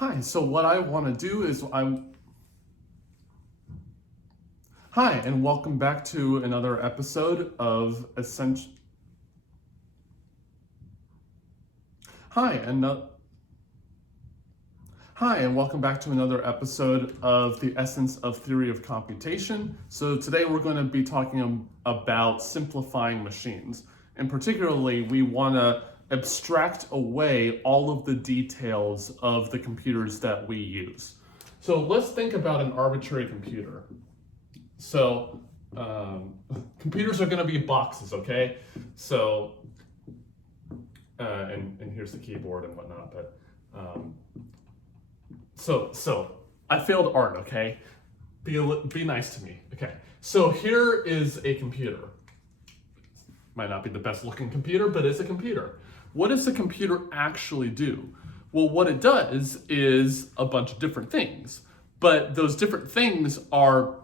Hi, so what I want to do is Hi, and welcome back to another episode of Essential. Hi, and welcome back to another episode of the Essence of Theory of Computation. So today we're going to be talking about simplifying machines. And particularly, we want to abstract away all of the details of the computers that we use. So let's think about an arbitrary computer. So computers are going to be boxes, okay? So, and here's the keyboard and whatnot, but so I failed art, okay? Be nice to me, okay? So here is a computer. Might not be the best looking computer, but it's a computer. What does a computer actually do? Well, what it does is a bunch of different things, but those different things are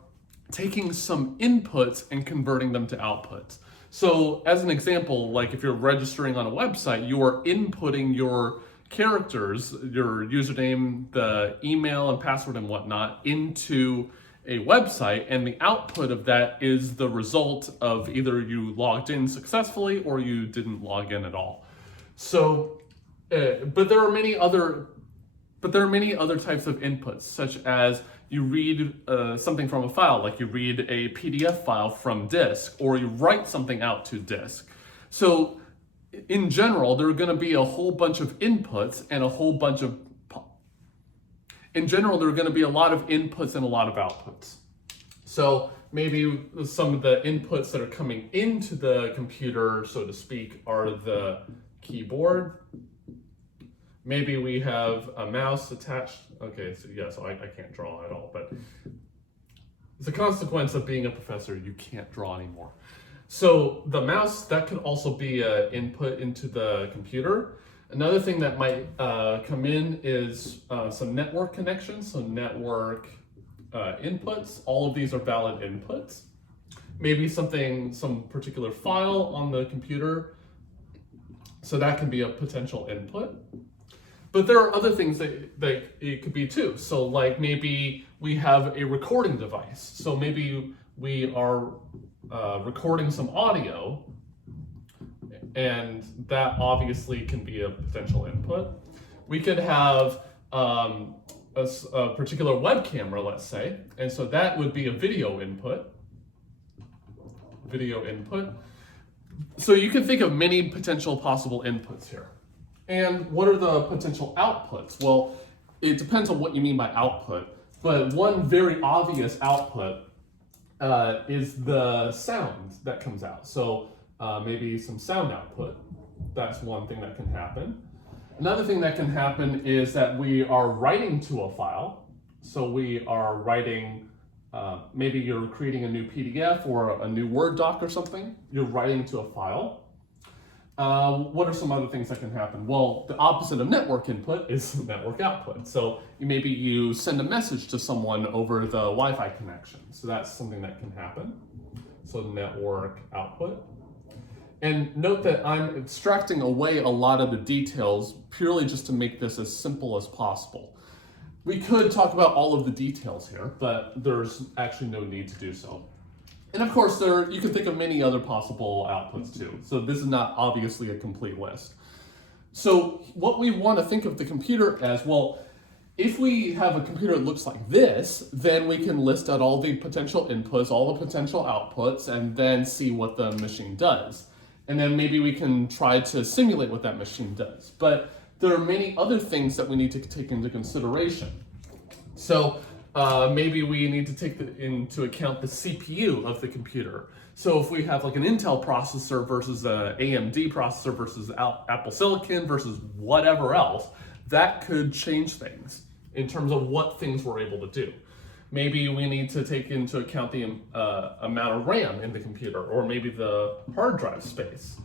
taking some inputs and converting them to outputs. So as an example, like if you're registering on a website, you are inputting your characters, your username, the email and password and whatnot into a website, and the output of that is the result of either you logged in successfully or you didn't log in at all. So, but there are many other types of inputs, such as you read something from a file, like you read a PDF file from disk, or you write something out to disk. So in general, there are going to be a whole bunch of inputs and a whole bunch of, in general, there are going to be a lot of inputs and a lot of outputs. So maybe some of the inputs that are coming into the computer, so to speak, are the keyboard. Maybe we have a mouse attached. Okay, so yeah, so I can't draw at all, but as a consequence of being a professor, you can't draw anymore. So the mouse, that could also be an input into the computer. Another thing that might come in is some network connections, so network inputs. All of these are valid inputs. Maybe some particular file on the computer, so that can be a potential input. But there are other things that it could be too. So like maybe we have a recording device. So maybe we are recording some audio, and that obviously can be a potential input. We could have a particular web camera, let's say, and so that would be a video input. So you can think of many potential possible inputs here. And what are the potential outputs? Well, it depends on what you mean by output, but one very obvious output is the sound that comes out. So maybe some sound output. That's one thing that can happen. Another thing that can happen is that we are writing to a file. So we are writing, maybe you're creating a new PDF or a new Word doc or something. You're writing to a file. What are some other things that can happen? Well, the opposite of network input is network output. So maybe you send a message to someone over the Wi-Fi connection. So that's something that can happen. So network output. And note that I'm abstracting away a lot of the details purely just to make this as simple as possible. We could talk about all of the details here, but there's actually no need to do so. And of course, you can think of many other possible outputs too. So this is not obviously a complete list. So what we want to think of the computer as, well, if we have a computer that looks like this, then we can list out all the potential inputs, all the potential outputs, and then see what the machine does. And then maybe we can try to simulate what that machine does. But there are many other things that we need to take into consideration. So maybe we need to take into account the CPU of the computer. So if we have like an Intel processor versus an AMD processor versus Apple Silicon versus whatever else, that could change things in terms of what things we're able to do. Maybe we need to take into account the amount of RAM in the computer, or maybe the hard drive space.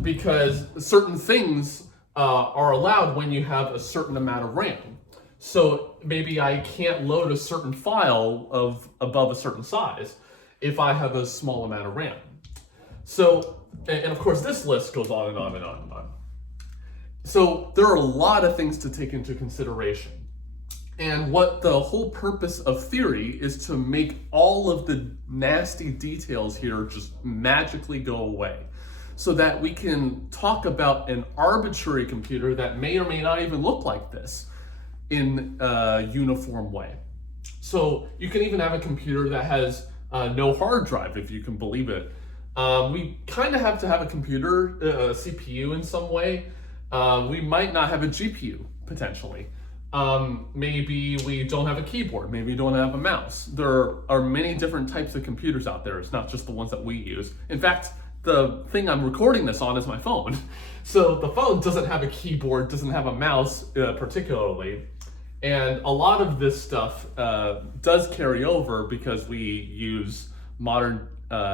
Because certain things are allowed when you have a certain amount of RAM. So maybe I can't load a certain file of above a certain size if I have a small amount of RAM. So, and of course this list goes on and on and on and on. So there are a lot of things to take into consideration. And what the whole purpose of theory is to make all of the nasty details here just magically go away, so that we can talk about an arbitrary computer that may or may not even look like this in a uniform way. So you can even have a computer that has no hard drive, if you can believe it. We kind of have to have a computer, a CPU in some way. We might not have a GPU, potentially. Maybe we don't have a keyboard, maybe we don't have a mouse. There are many different types of computers out there. It's not just the ones that we use. In fact, the thing I'm recording this on is my phone. So the phone doesn't have a keyboard, doesn't have a mouse particularly. And a lot of this stuff does carry over because we use modern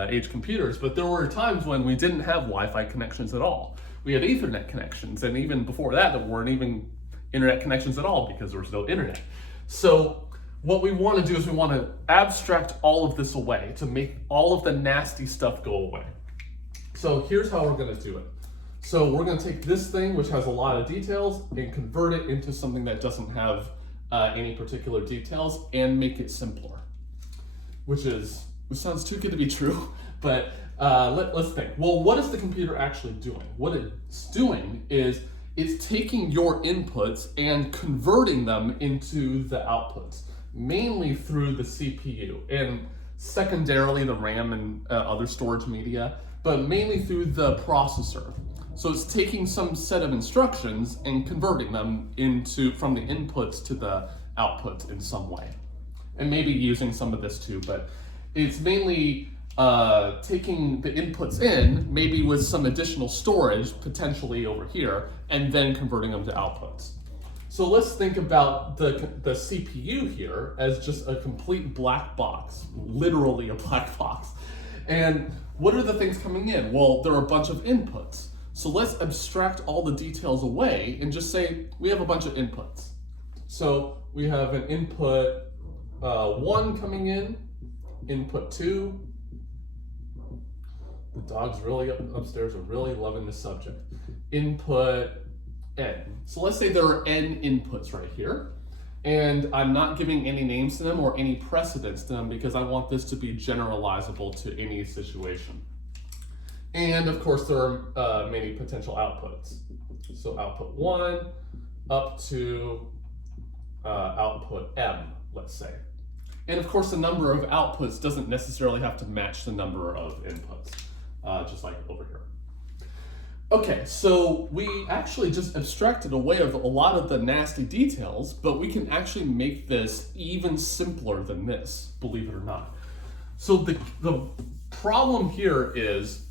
age computers, but there were times when we didn't have Wi-Fi connections at all. We had Ethernet connections, and even before that, there weren't even internet connections at all because there was no internet. So what we want to do is we want to abstract all of this away to make all of the nasty stuff go away. So here's how we're going to do it. So we're going to take this thing, which has a lot of details, and convert it into something that doesn't have any particular details and make it simpler, which sounds too good to be true, but let's think. Well, what is the computer actually doing? What it's doing is it's taking your inputs and converting them into the outputs, mainly through the CPU and secondarily the RAM and other storage media, but mainly through the processor. So it's taking some set of instructions and converting them from the inputs to the outputs in some way. And maybe using some of this too, but it's mainly taking the inputs in, maybe with some additional storage, potentially over here, and then converting them to outputs. So let's think about the CPU here as just a complete black box, literally a black box. And what are the things coming in? Well, there are a bunch of inputs. So let's abstract all the details away and just say we have a bunch of inputs. So we have an input 1 coming in, input 2. The dogs really upstairs are really loving this subject. Input n. So let's say there are n inputs right here, and I'm not giving any names to them or any precedence to them because I want this to be generalizable to any situation. And of course, there are many potential outputs. So output 1 up to output m, let's say. And of course, the number of outputs doesn't necessarily have to match the number of inputs, just like over here. Okay, so we actually just abstracted away a lot of the nasty details, but we can actually make this even simpler than this, believe it or not. So the problem here is,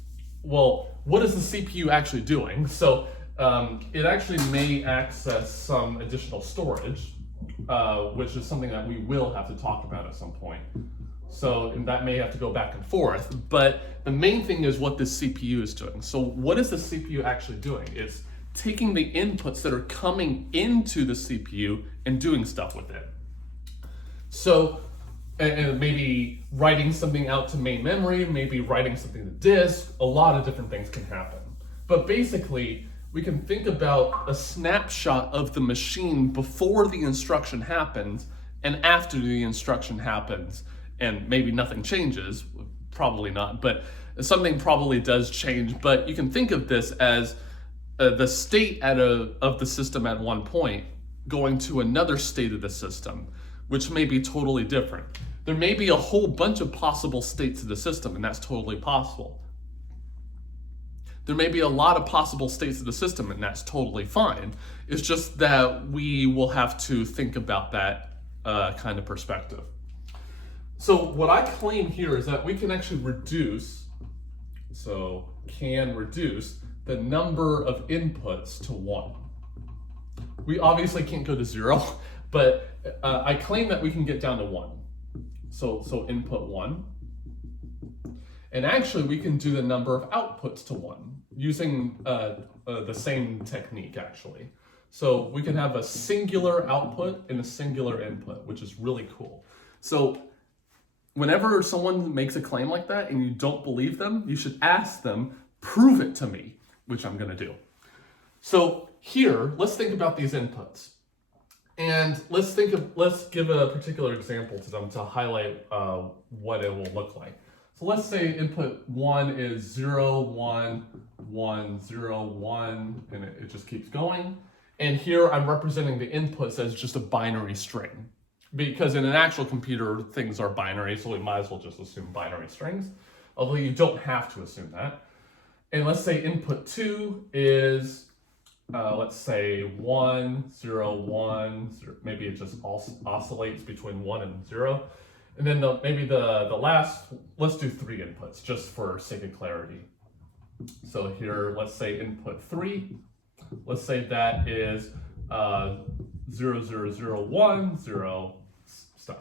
well, what is the CPU actually doing? So it actually may access some additional storage, which is something that we will have to talk about at some point. So, and that may have to go back and forth, but the main thing is what this CPU is doing. So what is the CPU actually doing? It's taking the inputs that are coming into the CPU and doing stuff with it. So, and maybe writing something out to main memory, maybe writing something to disk, a lot of different things can happen. But basically, we can think about a snapshot of the machine before the instruction happens and after the instruction happens, and maybe nothing changes, probably not, but something probably does change. But you can think of this as the state of the system at one point going to another state of the system, which may be totally different. There may be a whole bunch of possible states of the system, and that's totally possible. There may be a lot of possible states of the system, and that's totally fine. It's just that we will have to think about that kind of perspective. So what I claim here is that we can actually reduce the number of inputs to 1. We obviously can't go to 0, but I claim that we can get down to 1. So input 1. And actually we can do the number of outputs to 1 using the same technique actually. So we can have a singular output and a singular input, which is really cool. So whenever someone makes a claim like that and you don't believe them, you should ask them, prove it to me, which I'm gonna do. So here, let's think about these inputs. And let's give a particular example to them to highlight what it will look like. So let's say input 1 is 0, 1, 1, 0, 1, and it just keeps going. And here I'm representing the inputs as just a binary string. Because in an actual computer, things are binary, so we might as well just assume binary strings. Although you don't have to assume that. And let's say input 2 is, let's say 1, 0, 1, 0. Maybe it just oscillates between 1 and 0. And then maybe the last, let's do 3 inputs just for sake of clarity. So here, let's say input 3. Let's say that is 0, 0, 0, 1, 0, stuff.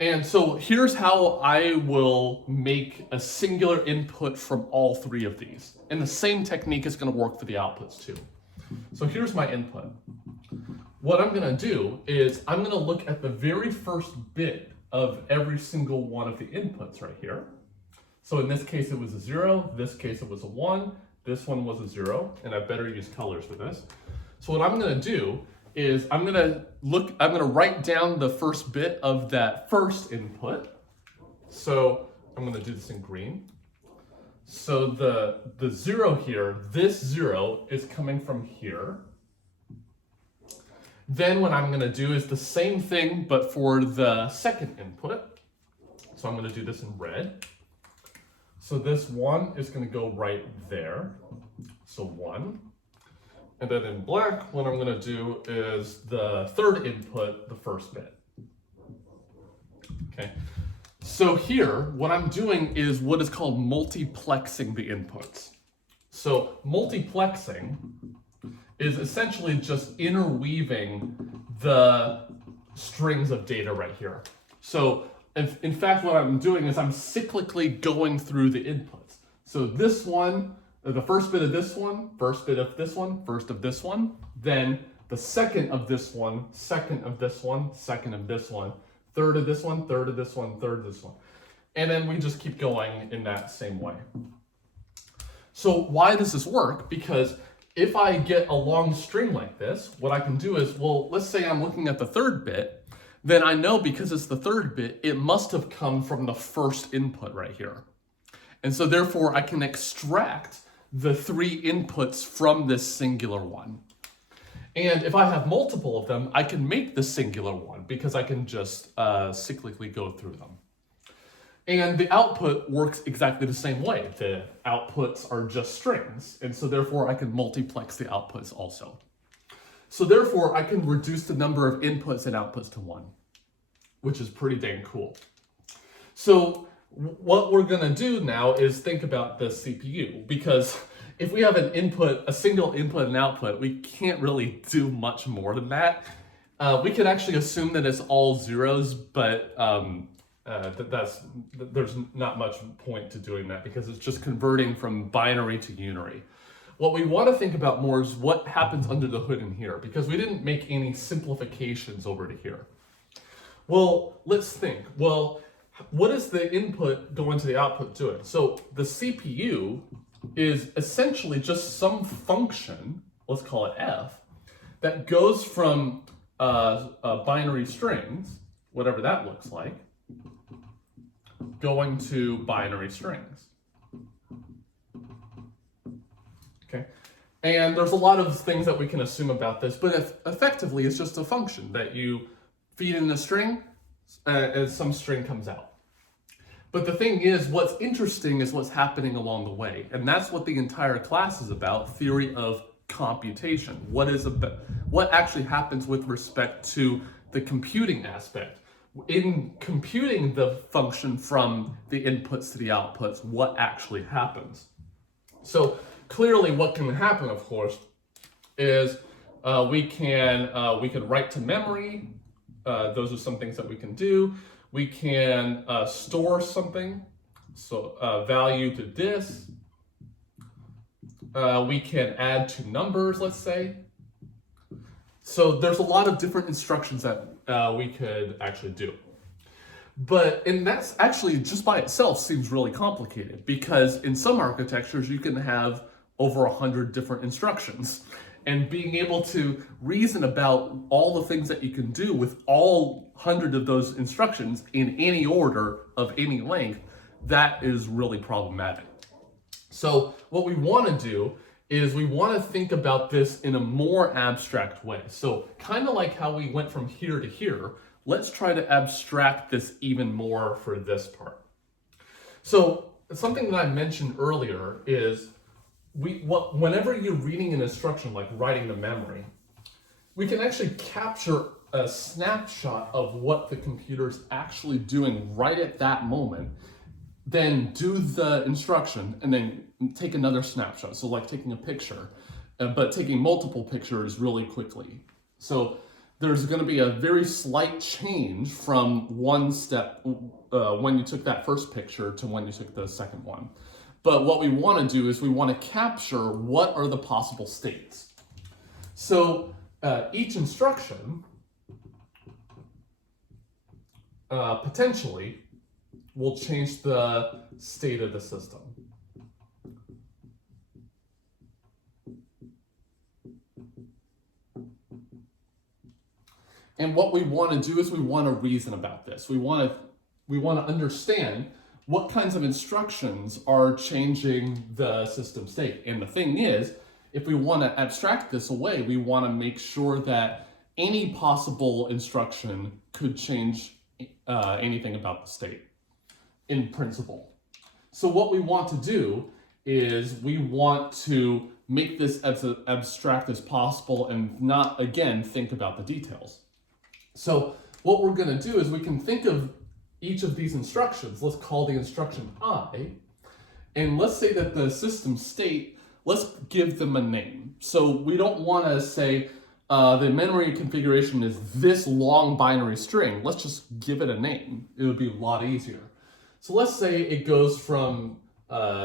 And so here's how I will make a singular input from all 3 of these. And the same technique is going to work for the outputs too. So here's my input. What I'm going to do is I'm going to look at the very first bit of every single one of the inputs right here. So in this case it was a 0, this case it was a 1, this one was a 0, and I better use colors for this. So what I'm going to do is I'm going to write down the first bit of that first input. So I'm going to do this in green. So the 0 here, this 0 is coming from here. Then what I'm going to do is the same thing, but for the second input. So I'm going to do this in red. So this 1 is going to go right there. So 1. And then in black, what I'm going to do is the third input, the first bit. Okay. So here, what I'm doing is what is called multiplexing the inputs. So multiplexing is essentially just interweaving the strings of data right here. So in fact, what I'm doing is I'm cyclically going through the inputs. So this one, the first bit of this one, first bit of this one, first of this one, then the second of this one, second of this one, second of this one, third of this one, third of this one, third of this one. And then we just keep going in that same way. So why does this work? Because if I get a long string like this, what I can do is, well, let's say I'm looking at the third bit, then I know because it's the third bit, it must have come from the first input right here. And so therefore I can extract the 3 inputs from this singular one. And if I have multiple of them, I can make the singular one because I can just cyclically go through them. And the output works exactly the same way. The outputs are just strings, and so therefore I can multiplex the outputs also. So therefore I can reduce the number of inputs and outputs to 1, which is pretty dang cool. So what we're gonna do now is think about the CPU, because if we have an input, a single input and output, we can't really do much more than that. We could actually assume that it's all zeros, but there's not much point to doing that because it's just converting from binary to unary. What we want to think about more is what happens under the hood in here, because we didn't make any simplifications over to here. Well, let's think. Well, what is the input going to the output doing? So the CPU is essentially just some function, let's call it f, that goes from binary strings, whatever that looks like, going to binary strings. Okay, and there's a lot of things that we can assume about this, but effectively it's just a function that you feed in a string and some string comes out. But the thing is, what's interesting is what's happening along the way, and that's what the entire class is about: theory of computation. What actually happens with respect to the computing aspect. In computing the function from the inputs to the outputs, what actually happens? So clearly what can happen, of course, is we can write to memory. Those are some things that we can do. We can store something, so value to this. We can add 2 numbers, let's say. So there's a lot of different instructions that we could actually do. And that's actually just by itself seems really complicated, because in some architectures you can have over 100 different instructions. and being able to reason about all the things that you can do with all 100 of those instructions in any order of any length, that is really problematic. So what we want to do is we want to think about this in a more abstract way. So kind of like how we went from here to here, let's try to abstract this even more for this part. So something that I mentioned earlier is whenever you're reading an instruction like writing the memory, we can actually capture a snapshot of what the computer's actually doing right at that moment, then do the instruction and then take another snapshot. So like taking a picture, but taking multiple pictures really quickly. So there's going to be a very slight change from one step when you took that first picture to when you took the second one. But what we want to do is we want to capture what are the possible states. So each instruction potentially will change the state of the system. And what we want to do is we want to reason about this. We want to understand what kinds of instructions are changing the system state. And the thing is, if we want to abstract this away, we want to make sure that any possible instruction could change anything about the state in principle. So what we want to do is we want to make this as abstract as possible and not, again, think about the details. So what we're going to do is we can think of each of these instructions. Let's call the instruction I, and let's say that the system state, let's give them a name. So we don't want to say the memory configuration is this long binary string. Let's just give it a name. It would be a lot easier. So let's say it goes from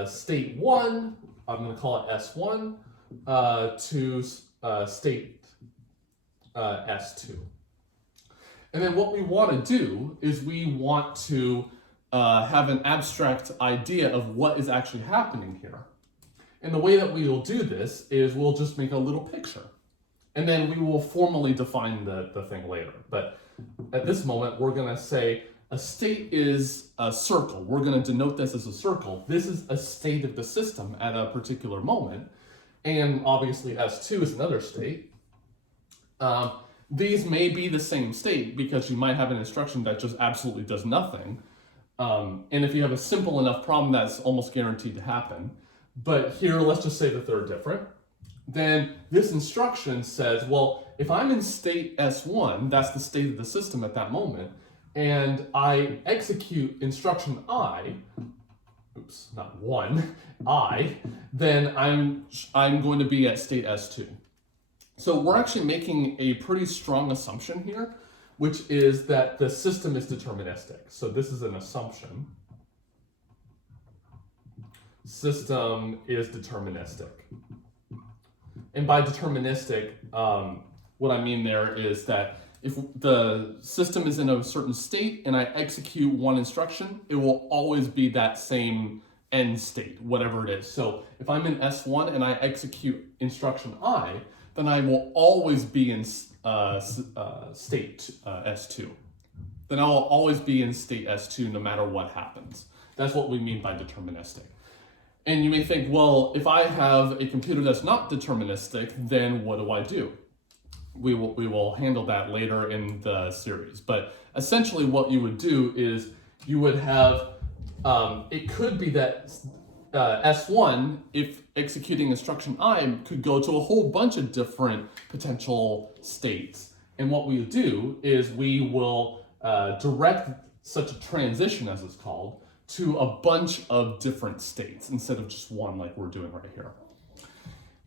state 1, I'm going to call it S1, to state S2. And then what we want to do is we want to have an abstract idea of what is actually happening here. And the way that we will do this is we'll just make a little picture. And then we will formally define the thing later. But at this moment, we're going to say a state is a circle. We're going to denote this as a circle. This is a state of the system at a particular moment. And obviously S2 is another state. These may be the same state because you might have an instruction that just absolutely does nothing. And if you have a simple enough problem, that's almost guaranteed to happen. But here, let's just say that they're different. Then this instruction says, well, if I'm in state S1, that's the state of the system at that moment, and I execute instruction I, oops, not 1, I, then I'm going to be at state S2. So we're actually making a pretty strong assumption here, which is that the system is deterministic. So this is an assumption. System is deterministic. And by deterministic, what I mean there is that if the system is in a certain state and I execute one instruction, it will always be that same end state, whatever it is. So if I'm in S1 and I execute instruction I, then I will always be in state S2. Then I will always be in state S2 no matter what happens. That's what we mean by deterministic. And you may think, well, if I have a computer that's not deterministic, then what do I do? We will handle that later in the series. But essentially what you would do is you would have, it could be that S1, if executing instruction I, could go to a whole bunch of different potential states. And what we do is we will direct such a transition, as it's called, to a bunch of different states instead of just one like we're doing right here.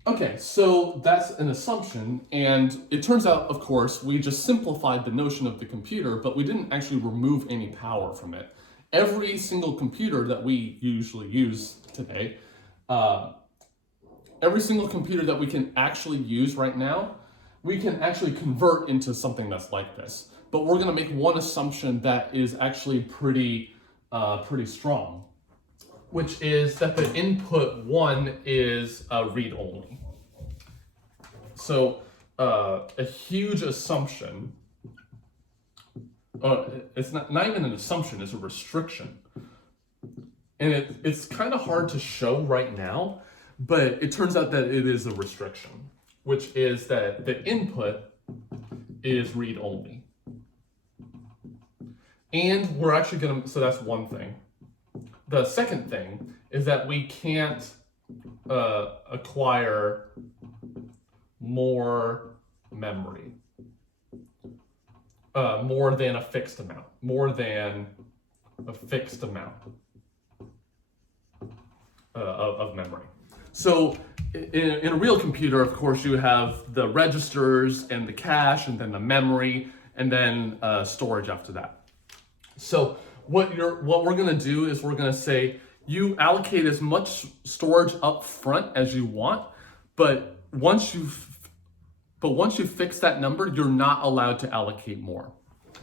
Okay, so that's an assumption, and it turns out, of course, we just simplified the notion of the computer, but we didn't actually remove any power from it. Every single computer that we usually use today, every single computer that we can actually use right now, we can actually convert into something that's like this. But we're going to make one assumption that is actually pretty strong, which is that the input 1 is read-only. So a huge assumption, it's not even an assumption, it's a restriction. And it's kind of hard to show right now, but it turns out that it is a restriction, which is that the input is read-only. And we're actually gonna, so that's one thing. The second thing is that we can't acquire more memory, more than a fixed amount, of memory. So in a real computer, of course, you have the registers and the cache and then the memory and then storage after that. So what we're gonna do is we're gonna say you allocate as much storage up front as you want, but once you fix that number, you're not allowed to allocate more.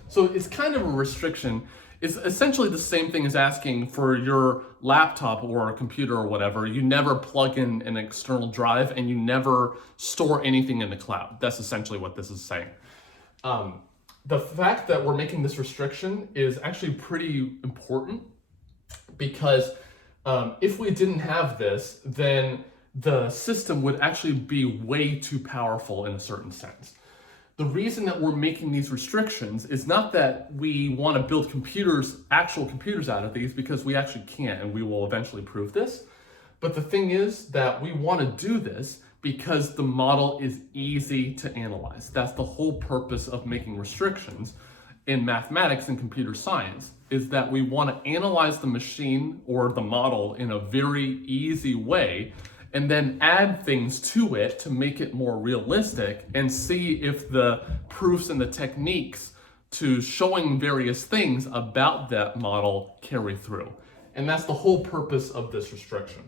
So it's kind of a restriction. It's essentially the same thing as asking for your laptop or a computer or whatever. You never plug in an external drive and you never store anything in the cloud. That's essentially what this is saying. The fact that we're making this restriction is actually pretty important because if we didn't have this, then the system would actually be way too powerful in a certain sense. The reason that we're making these restrictions is not that we want to build actual computers out of these, because we actually can't, and we will eventually prove this. But the thing is that we want to do this because the model is easy to analyze. That's the whole purpose of making restrictions in mathematics and computer science, is that we want to analyze the machine or the model in a very easy way and then add things to it to make it more realistic and see if the proofs and the techniques to showing various things about that model carry through. And that's the whole purpose of this restriction.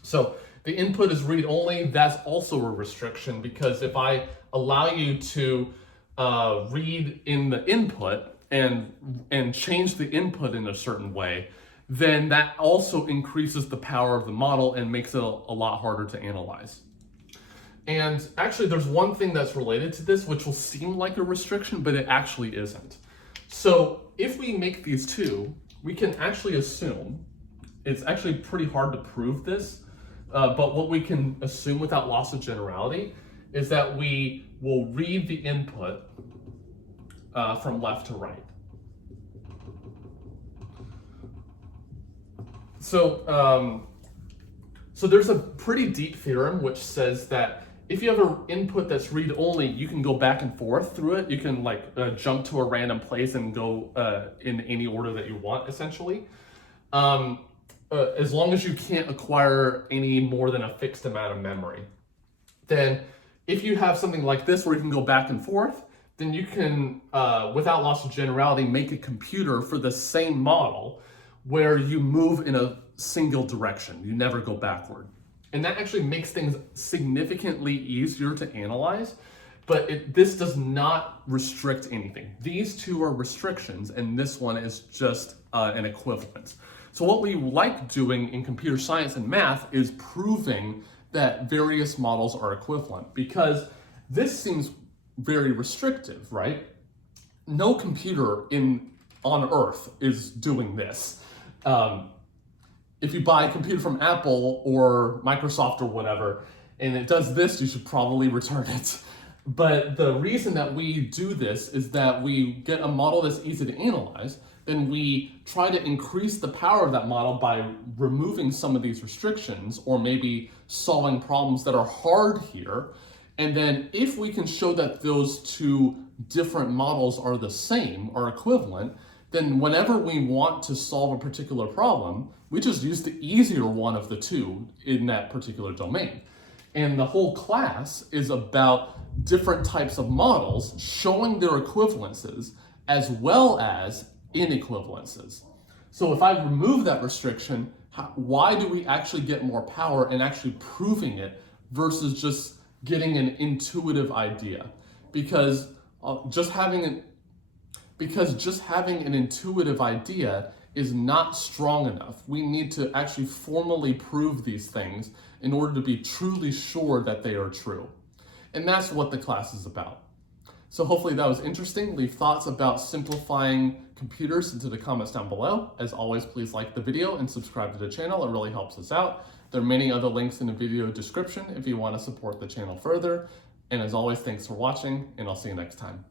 So the input is read-only. That's also a restriction, because if I allow you to read in the input and change the input in a certain way, then that also increases the power of the model and makes it a lot harder to analyze. And actually, there's one thing that's related to this, which will seem like a restriction, but it actually isn't. So if we make these two, we can actually assume, it's actually pretty hard to prove this, but what we can assume without loss of generality is that we will read the input from left to right. So, so there's a pretty deep theorem which says that if you have an input that's read-only, you can go back and forth through it. You can jump to a random place and go in any order that you want, essentially. As long as you can't acquire any more than a fixed amount of memory. Then if you have something like this where you can go back and forth, then you can, without loss of generality, make a computer for the same model where you move in a single direction. You never go backward. And that actually makes things significantly easier to analyze, but this does not restrict anything. These two are restrictions, and this one is just an equivalence. So what we like doing in computer science and math is proving that various models are equivalent, because this seems very restrictive, right? No computer on Earth is doing this. If you buy a computer from Apple or Microsoft or whatever, and it does this, you should probably return it. But the reason that we do this is that we get a model that's easy to analyze, then we try to increase the power of that model by removing some of these restrictions, or maybe solving problems that are hard here. And then if we can show that those two different models are the same, or equivalent, then whenever we want to solve a particular problem, we just use the easier one of the two in that particular domain. And the whole class is about different types of models showing their equivalences as well as inequivalences. So if I remove that restriction, why do we actually get more power in actually proving it versus just getting an intuitive idea? Because just having an intuitive idea is not strong enough. We need to actually formally prove these things in order to be truly sure that they are true. And that's what the class is about. So hopefully that was interesting. Leave thoughts about simplifying computers into the comments down below. As always, please like the video and subscribe to the channel. It really helps us out. There are many other links in the video description if you want to support the channel further. And as always, thanks for watching, and I'll see you next time.